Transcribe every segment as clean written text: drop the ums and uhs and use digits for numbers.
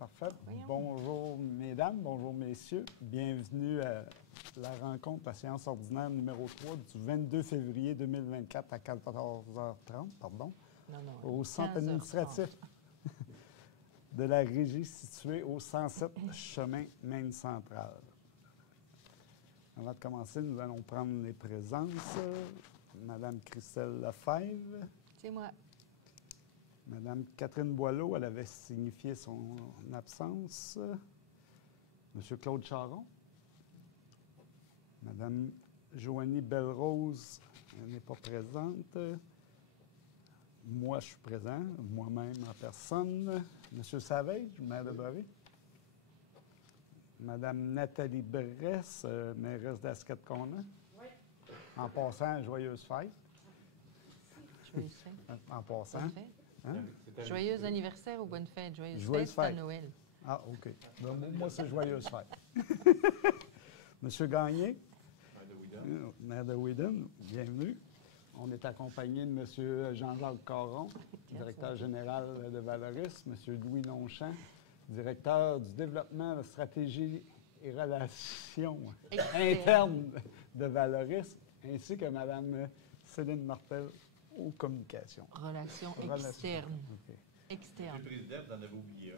Parfait. Voyons. Bonjour, mesdames, bonjour, messieurs. Bienvenue à la rencontre à séance ordinaire numéro 3 du 22 février 2024 à 14h30, pardon, au centre 15h30. administratif de la Régie située au 107 chemin Maine-Centrale. Avant de commencer, nous allons prendre les présences. Madame Christelle Lefebvre. C'est moi. Madame Catherine Boileau, elle avait signifié son absence. Monsieur Claude Charon. Madame Joanie Belrose, elle n'est pas présente. Moi, je suis présent, moi-même en personne. Monsieur Savage, maire de Brevet. Madame Nathalie Bresse, mairesse d'Ascate-Conant. Oui. En passant, joyeuse fête. Joyeuse fête. En passant. Bonne fête. Hein? Joyeux anniversaire ou bonne fête? Joyeuse Joyeuse fête, c'est à fête. Noël. Ah, OK. Donc, moi, c'est joyeuse fête. Monsieur Gagné, maire de Whedon, bienvenue. On est accompagné de Monsieur Jean-Jacques Caron, directeur général de Valoris, Monsieur Louis Longchamp, directeur du développement de stratégie et relations internes de Valoris, ainsi que Mme Céline Martel aux communications. Relations externes. OK. Externes. Le président, vous en avez oublié un.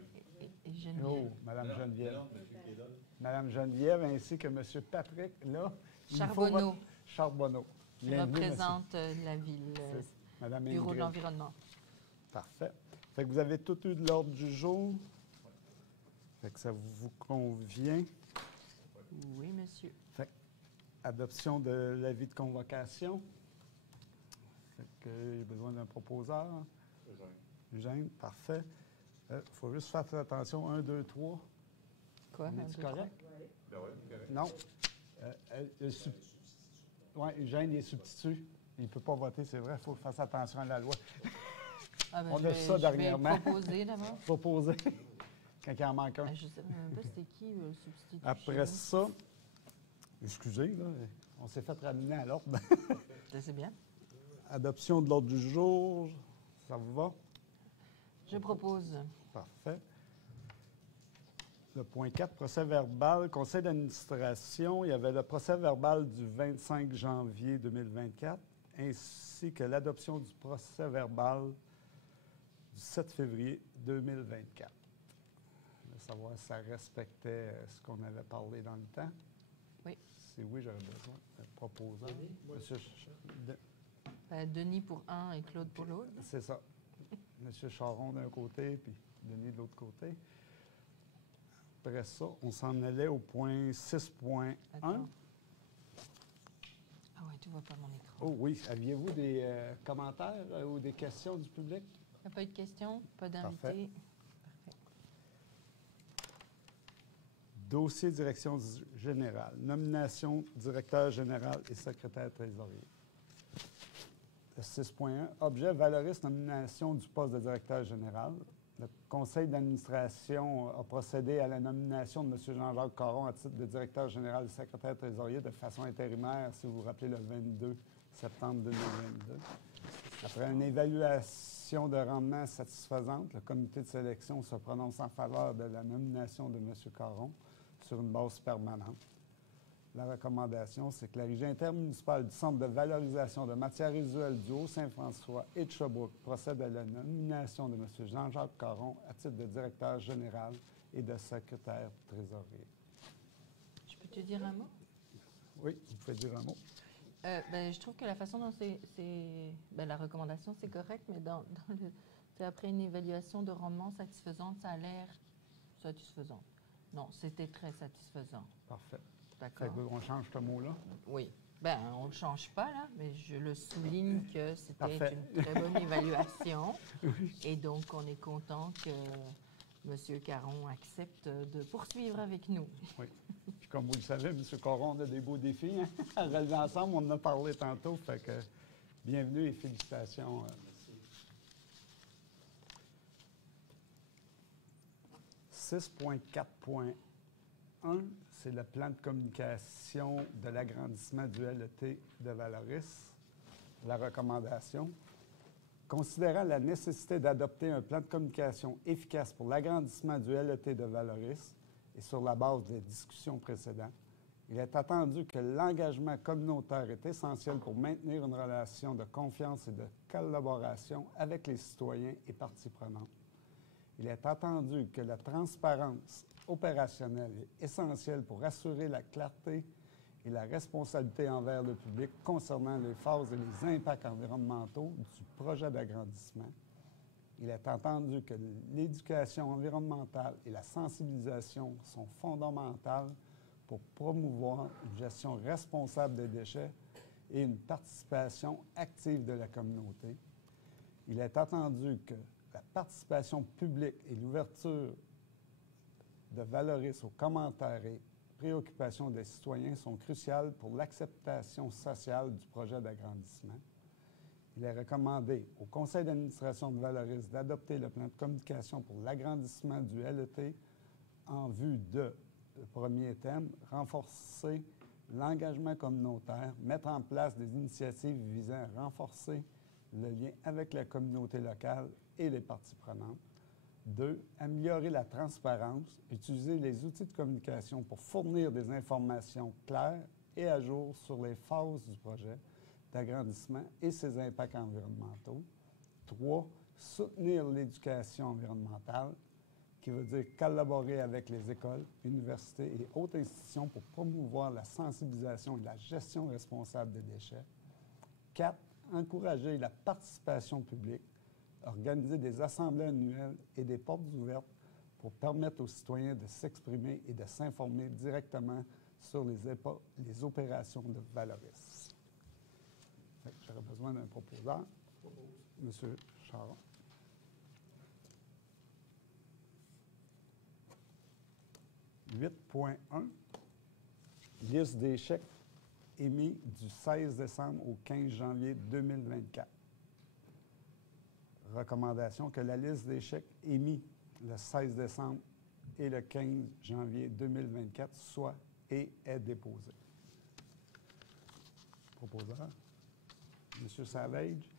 Et Geneviève. Oh, Mme Geneviève. Non, monsieur qui est là. Mme Geneviève, ainsi que M. Patrick, là. il faut Charbonneau. votre- Charbonneau. Qui Bienvenue, représente la ville, monsieur. Madame Bureau de Ingrid. l'environnement. Parfait. Fait que vous avez tout eu de l'ordre du jour. Fait que ça vous convient. Oui, monsieur. Fait que adoption de l'avis de convocation. Fait que j'ai besoin d'un proposeur. Eugène, parfait. Il faut juste faire attention. 1, 2, 3. Quoi? On Un, est deux, correct? Ben oui, c'est correct. Non. Oui, Eugène, il est substitut. Il ne peut pas voter, c'est vrai. Il faut faire attention à la loi. Ah, ben, On je a vais- ça je vais dernièrement. proposer d'abord. Proposer quand il en manque un. Ah, je ne sais même pas c'était qui le substitut. Après ça, excusez, là, on s'est fait ramener à l'ordre. C'est bien. Adoption de l'ordre du jour, ça vous va? Je propose. Parfait. Le point 4, procès verbal. Conseil d'administration, il y avait le procès verbal du 25 janvier 2024, ainsi que l'adoption du procès verbal du 7 février 2024. Je veux savoir si ça respectait ce qu'on avait parlé dans le temps. Oui. Si oui, j'aurais besoin de proposant. Monsieur Denis pour un et Claude pour l'autre. C'est ça. Monsieur Charon d'un côté, puis Denis de l'autre côté. Après ça, on s'en allait au point 6.1. Attends. Ah oui, tu vois pas mon écran. Oh oui, aviez-vous des commentaires ou des questions du public? Il n'y a pas eu de questions, pas d'invités. Parfait. Dossier direction générale. Nomination directeur général et secrétaire trésorier. Le 6.1. Objet Valoris, nomination du poste de directeur général. Le conseil d'administration a procédé à la nomination de M. Jean-Jacques Caron à titre de directeur général et secrétaire trésorier de façon intérimaire, si vous vous rappelez, le 22 septembre 2022. Après une évaluation de rendement satisfaisante, le comité de sélection se prononce en faveur de la nomination de M. Caron sur une base permanente. La recommandation, c'est que la Régie intermunicipale du Centre de valorisation de matières résiduelles du Haut-Saint-François et de Sherbrooke procède à la nomination de M. Jean-Jacques Caron à titre de directeur général et de secrétaire trésorier. Je peux te dire un mot? Oui, vous pouvez dire un mot. Je trouve que la façon dont la recommandation, c'est correct, mais c'est après une évaluation de rendement satisfaisante, ça a l'air satisfaisant. Non, c'était très satisfaisant. Parfait. D'accord. On change ce mot-là. Oui. On ne le change pas, là, mais je le souligne que c'était Parfait. une très bonne évaluation. Et donc, on est content que M. Caron accepte de poursuivre avec nous. Oui. Puis comme vous le savez, M. Caron, on a des beaux défis hein, à relever ensemble. On en a parlé tantôt. Fait que bienvenue et félicitations. Merci. 6.4.1, c'est le plan de communication de l'agrandissement du LET de Valoris. La recommandation. Considérant la nécessité d'adopter un plan de communication efficace pour l'agrandissement du LET de Valoris et sur la base des discussions précédentes, il est attendu que l'engagement communautaire est essentiel pour maintenir une relation de confiance et de collaboration avec les citoyens et parties prenantes. Il est attendu que la transparence opérationnelle est essentielle pour assurer la clarté et la responsabilité envers le public concernant les phases et les impacts environnementaux du projet d'agrandissement. Il est entendu que l'éducation environnementale et la sensibilisation sont fondamentales pour promouvoir une gestion responsable des déchets et une participation active de la communauté. Il est attendu que la participation publique et l'ouverture de Valoris aux commentaires et préoccupations des citoyens sont cruciales pour l'acceptation sociale du projet d'agrandissement. Il est recommandé au conseil d'administration de Valoris d'adopter le plan de communication pour l'agrandissement du LET en vue de, le premier thème, renforcer l'engagement communautaire, mettre en place des initiatives visant à renforcer le lien avec la communauté locale et les parties prenantes. 2. Améliorer la transparence, utiliser les outils de communication pour fournir des informations claires et à jour sur les phases du projet d'agrandissement et ses impacts environnementaux. 3. Soutenir l'éducation environnementale, qui veut dire collaborer avec les écoles, universités et autres institutions pour promouvoir la sensibilisation et la gestion responsable des déchets. 4. Encourager la participation publique, organiser des assemblées annuelles et des portes ouvertes pour permettre aux citoyens de s'exprimer et de s'informer directement sur les opérations de Valoris. J'aurais besoin d'un proposeur. M. Charon. « 8.1 Liste des chèques émis du 16 décembre au 15 janvier 2024. Recommandation que la liste des chèques émis le 16 décembre et le 15 janvier 2024 soit et est déposée. Proposeur. M. Savage.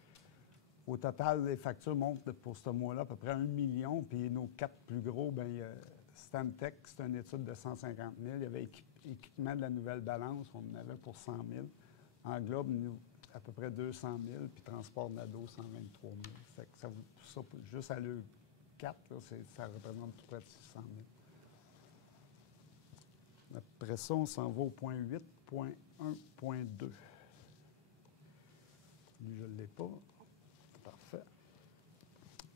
Au total, les factures montent pour ce mois-là à peu près 1 million, puis nos 4 plus gros, bien, il y a Stantec, c'est une étude de 150 000. Il y avait équipement de la nouvelle balance, on en avait pour 100 000. Englobe, nous, à peu près 200 000, puis transport NADO, 123 000. Fait que ça, juste à l'E 4, là, ça représente tout près de 600 000. Après ça, on s'en va au point 8.1.2. Lui, je ne l'ai pas. Parfait.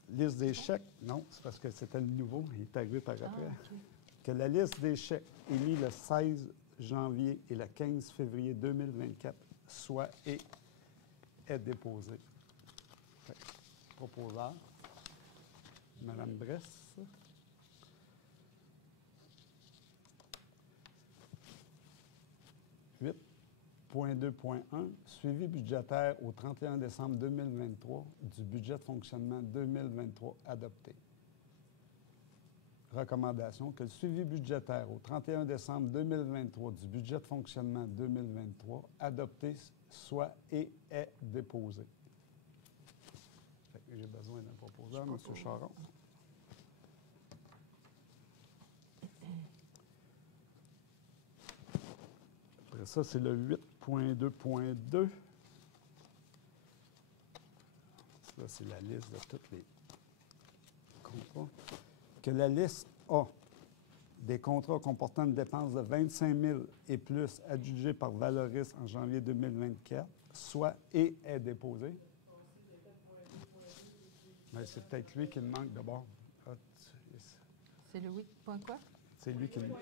Liste des chèques, non, c'est parce que c'était le nouveau, il est arrivé par après. Okay. Que la liste des chèques émis le 16 janvier et le 15 février 2024 soit et est déposée. Proposeur, Mme Bresse. 8.2.1, suivi budgétaire au 31 décembre 2023 du budget de fonctionnement 2023 adopté. Recommandation que le suivi budgétaire au 31 décembre 2023 du budget de fonctionnement 2023 adopté soit et est déposé. J'ai besoin d'un proposeur, M. Charon. Après ça, c'est le 8.2.2. Là, c'est la liste de tous les contrats. Que la liste A des contrats comportant une dépense de 25 000 et plus adjugés par Valoris en janvier 2024 soit et est déposée. C'est peut-être lui qui le manque d'abord. C'est le 8. Quoi? C'est lui qui le manque.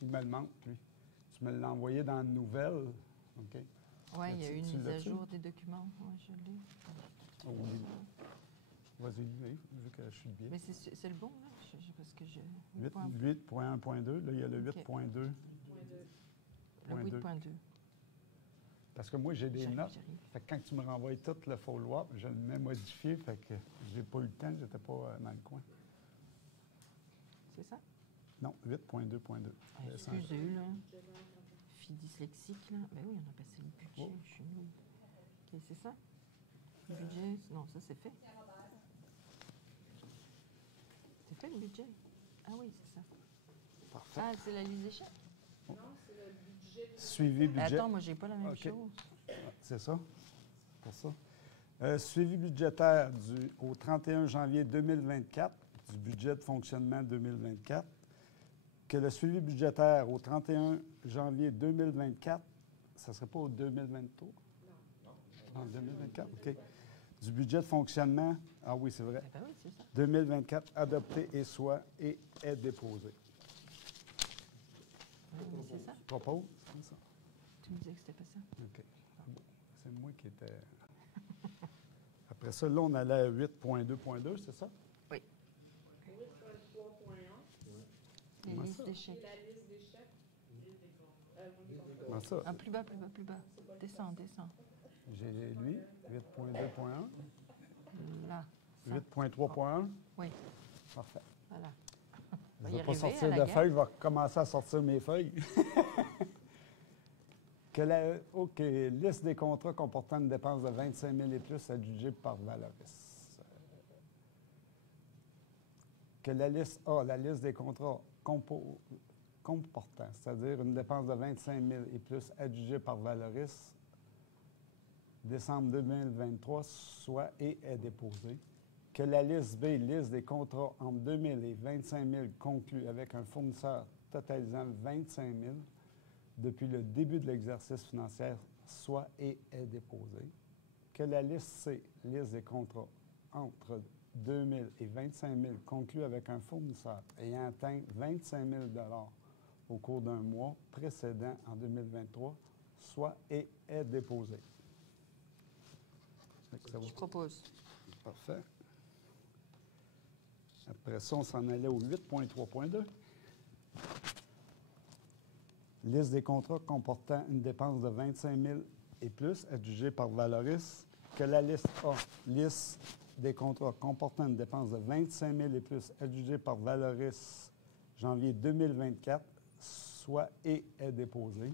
Il me le manque, lui. Tu me l'as envoyé dans la nouvelle. OK. Oui, il y a eu une mise à jour des documents. Oui, je l'ai. Oh, oui. Vas-y, vu que je suis bien. Mais c'est le bon, là? Parce que 8.1.2, là, il y a le 8.2. Le 8.2. Parce que moi, j'ai des notes. Fait que quand tu me renvoies tout le follow-up, je le mets modifié, fait que j'ai pas eu le temps, j'étais pas dans le coin. C'est ça? Non, 8.2.2. Excusez, là. fille dyslexique, là. Ben oui, on a passé le budget. Oh. Je suis nulle. OK, c'est ça? Le budget, non, ça, c'est fait. C'est fait, le budget? Ah oui, c'est ça. Parfait. Ah, c'est la liste des chèques? Suivi budget. Attends, moi, j'ai pas la même OK. chose. C'est ça? C'est pour ça. Suivi budgétaire au 31 janvier 2024, du budget de fonctionnement 2024. Que le suivi budgétaire au 31 janvier 2024, ça ne serait pas au 2023? Non. En 2024, OK. Du budget de fonctionnement, ah oui, c'est vrai, Ben oui, c'est ça. 2024, adopté et soit et est déposé. Oui, mais c'est ça. Propose, c'est ça? Tu me disais que c'était pas ça. OK. C'est moi qui étais... Après ça, là, on allait à 8.2.2, c'est ça? Oui. 8.3.1, Les Comment listes ça? des chèques. la liste des chèques. Comment ça? Ah, plus bas, plus bas, plus bas. Descends, descends. J'ai lui, 8.2.1, Là. Ça. 8.3.1. Oui, Parfait. voilà. Je va ne y vais pas arriver, sortir à la de guerre. feuilles, je vais commencer à sortir mes feuilles. OK, liste des contrats comportant une dépense de 25 000 et plus adjugée par Valoris. Que la liste A, la liste des contrats comportant, c'est-à-dire une dépense de 25 000 et plus adjugée par Valoris, décembre 2023, soit et est déposée. Que la liste B, liste des contrats entre 2 000 et 25 000 conclus avec un fournisseur totalisant 25 000 depuis le début de l'exercice financier, soit et est déposée. Que la liste C, liste des contrats entre 2 000 et 25 000 conclus avec un fournisseur ayant atteint 25 000 au cours d'un mois précédent en 2023, soit et est déposée. Ça vous Je propose. Parfait. Après ça, on s'en allait au 8.3.2. Liste des contrats comportant une dépense de 25 000 et plus adjugée par Valoris. Que la liste A, liste des contrats comportant une dépense de 25 000 et plus adjugée par Valoris janvier 2024, soit et est déposée.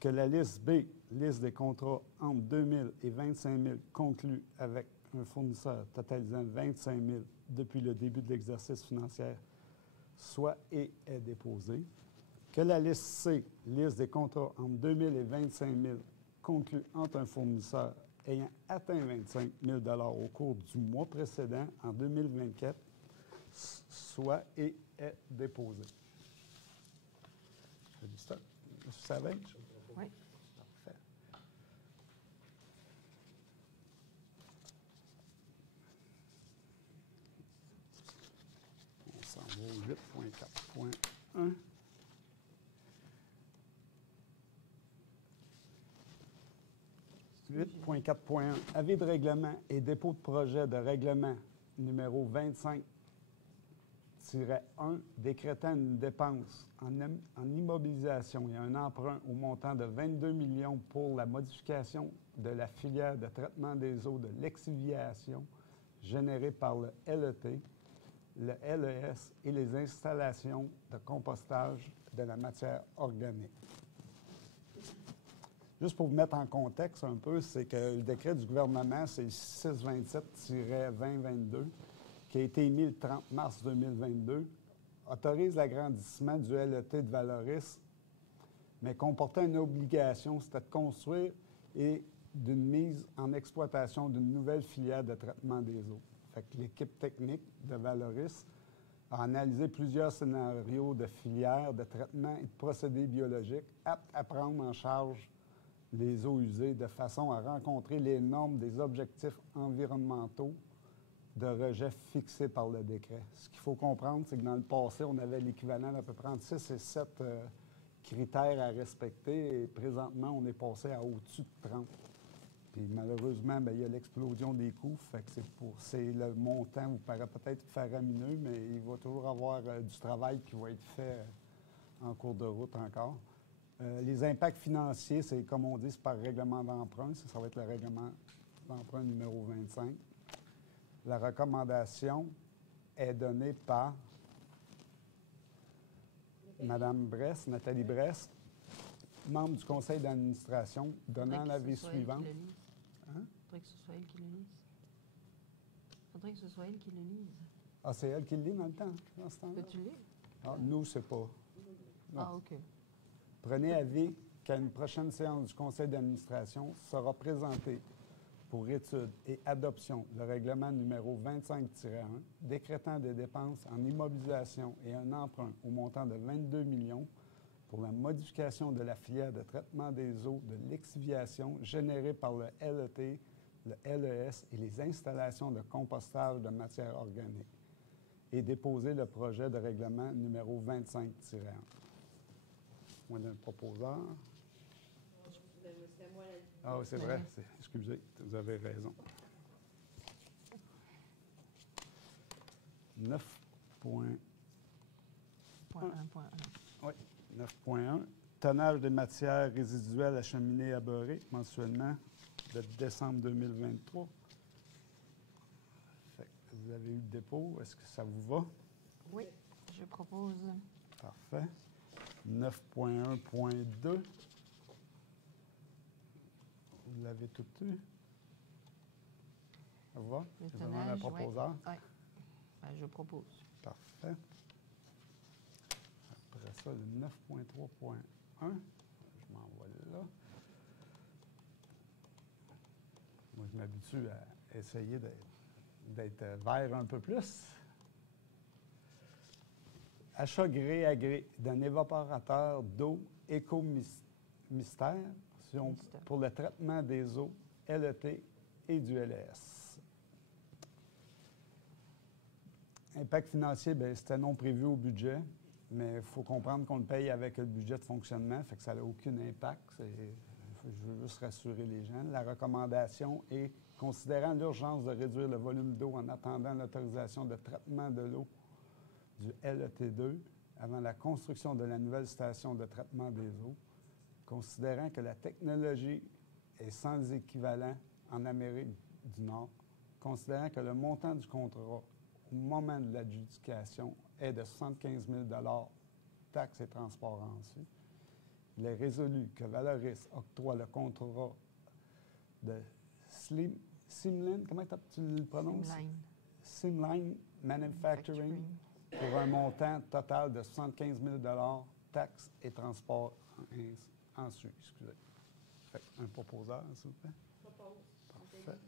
Que la liste B, liste des contrats entre 2 000 et 25 000 conclus avec un fournisseur totalisant 25 000 depuis le début de l'exercice financier, soit et est déposée. Que la liste C, liste des contrats entre 2 000 et 25 000 conclus entre un fournisseur ayant atteint 25 000 au cours du mois précédent en 2024, soit et est déposée. Félicitations. M. Savage? Oui. Parfait. On s'en va au 8.4.1. « 8.4.1. Avis de règlement et dépôt de projet de règlement numéro 25-1 décrétant une dépense en immobilisation et un emprunt au montant de 22 millions pour la modification de la filière de traitement des eaux de l'exiviation générée par le LET, le LES et les installations de compostage de la matière organique. » Juste pour vous mettre en contexte un peu, c'est que le décret du gouvernement, c'est le 627-2022, qui a été émis le 30 mars 2022, autorise l'agrandissement du LET de Valoris, mais comportait une obligation, c'était de construire et d'une mise en exploitation d'une nouvelle filière de traitement des eaux. Fait que l'équipe technique de Valoris a analysé plusieurs scénarios de filières de traitement et de procédés biologiques aptes à prendre en charge les eaux usées de façon à rencontrer les normes des objectifs environnementaux de rejet fixés par le décret. Ce qu'il faut comprendre, c'est que dans le passé, on avait l'équivalent d'à peu près entre 6 et 7 critères à respecter et présentement, on est passé à au-dessus de 30. Puis malheureusement, bien, il y a l'explosion des coûts, fait que c'est le montant vous paraît peut-être faramineux, mais il va toujours avoir du travail qui va être fait en cours de route encore. Les impacts financiers, c'est comme on dit, c'est par règlement d'emprunt. Ça va être le règlement d'emprunt numéro 25. La recommandation est donnée par Mme Brest, Nathalie Brest, membre du conseil d'administration donnant l'avis suivant. Hein? Faudrait que ce soit elle qui le lise. Faudrait que ce soit elle qui le lise. Ah, c'est elle qui le lit dans le temps, dans ce temps-là? Peux-tu le lire? Ah, nous, c'est pas. Non. Ah, OK. Prenez avis qu'à une prochaine séance du conseil d'administration sera présenté pour étude et adoption le règlement numéro 25-1 décrétant des dépenses en immobilisation et un emprunt au montant de 22 millions pour la modification de la filière de traitement des eaux de l'exiviation générée par le LET, le LES et les installations de compostage de matières organiques et déposer le projet de règlement numéro 25-1. Moi, d'un proposeur. C'était moi la... Ah oui, c'est vrai. Excusez, vous avez raison. 9.1. Oui, 9.1. Tonnage des matières résiduelles acheminées à beurrer mensuellement de décembre 2023. Fait que vous avez eu le dépôt. Est-ce que ça vous va? Oui, je propose. Parfait. 9.1.2. Vous l'avez tout eu? Ça vous va? Le J'ai besoin d'un proposeur? Oui. Ben, je propose. Parfait. Après ça, le 9.3.1. Je m'envoie là. Moi, je m'habitue à essayer d'être vert un peu plus. Achat gré à gré d'un évaporateur d'eau Éco-Mystère pour le traitement des eaux LET et du LES. Impact financier, bien, c'était non prévu au budget, mais il faut comprendre qu'on le paye avec le budget de fonctionnement, fait que ça n'a aucun impact. Je veux juste rassurer les gens. La recommandation est, considérant l'urgence de réduire le volume d'eau en attendant l'autorisation de traitement de l'eau du LET2 avant la construction de la nouvelle station de traitement des eaux, considérant que la technologie est sans équivalent en Amérique du Nord, considérant que le montant du contrat au moment de l'adjudication est de 75 000 taxes et transports ensuite, il est résolu que Valoris octroie le contrat de Simline, comment tu le prononces? Simline Manufacturing pour un montant total de 75 000 taxes et transports ensuite. Excusez. Fait un proposeur, s'il vous plaît. Propose. Parfait.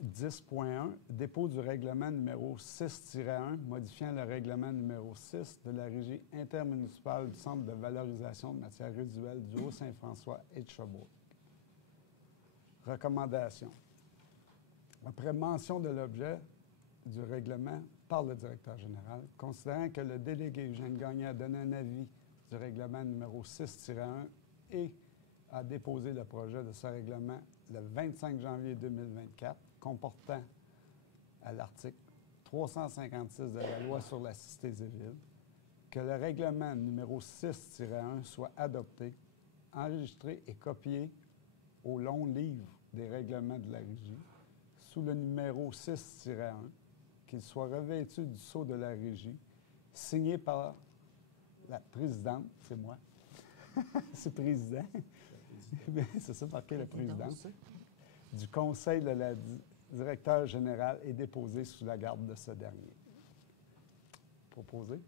« 10.1. Dépôt du règlement numéro 6-1, modifiant le règlement numéro 6 de la Régie intermunicipale du Centre de valorisation de matières résiduelles du Haut-Saint-François et de Sherbrooke. Recommandation. Après mention de l'objet du règlement par le directeur général, considérant que le délégué Eugène Gagné a donné un avis du règlement numéro 6-1 et a déposé le projet de ce règlement le 25 janvier 2024, comportant à l'article 356 de la Loi sur la Cité civile, que le règlement numéro 6-1 soit adopté, enregistré et copié au long livre des règlements de la Régie, sous le numéro 6-1, qu'il soit revêtu du sceau de la Régie, signé par la présidente, c'est moi, c'est président, c'est ça, marqué le président, du conseil de la directeur général et déposé sous la garde de ce dernier. Proposé.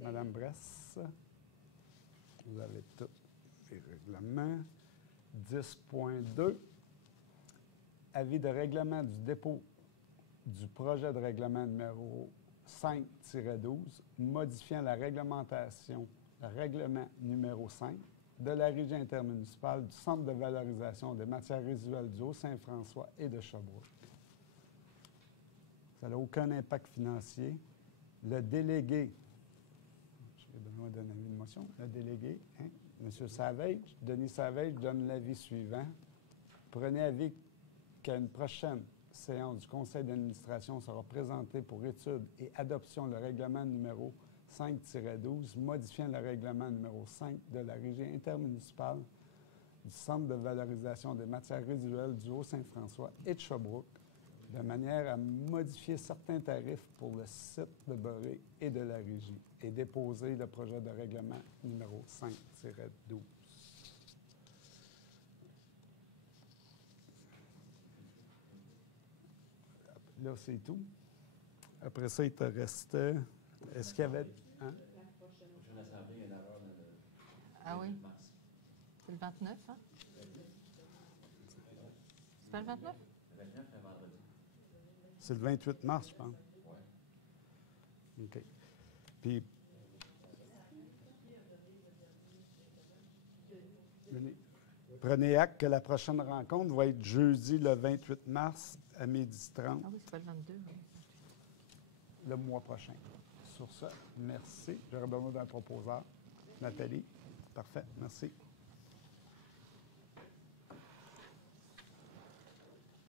Madame Bress, vous avez tous les règlements. 10.2. Avis de règlement du dépôt du projet de règlement numéro 5-12, modifiant la réglementation, le règlement numéro 5 de la Régie intermunicipale du Centre de valorisation des matières résiduelles du Haut-Saint-François et de Sherbrooke. Ça n'a aucun impact financier. Le délégué, j'ai besoin d'un avis de motion, le délégué, M. Savage, Denis Savage, donne l'avis suivant. Prenez avis qu'à une prochaine séance du conseil d'administration sera présentée pour étude et adoption le règlement numéro 5-12, modifiant le règlement numéro 5 de la Régie intermunicipale du Centre de valorisation des matières résiduelles du Haut-Saint-François et de Sherbrooke, de manière à modifier certains tarifs pour le site de Boré et de la régie et déposer le projet de règlement numéro 5-12. Là, c'est tout. Après ça, il te restait... Est-ce qu'il y avait... Hein? Prochaine assemblée, il y a une erreur dans le Ah oui, mars. c'est le 29, hein? C'est pas le 29? Le 29, c'est un vendredi. C'est le 28 mars, je pense. Oui. OK. Puis... Prenez acte que la prochaine rencontre va être jeudi le 28 mars à 12h30, Ah oui, c'est pas le 22. Oui. le mois prochain. Sur ça, merci. J'aurais besoin d'un proposeur. Nathalie, parfait, merci.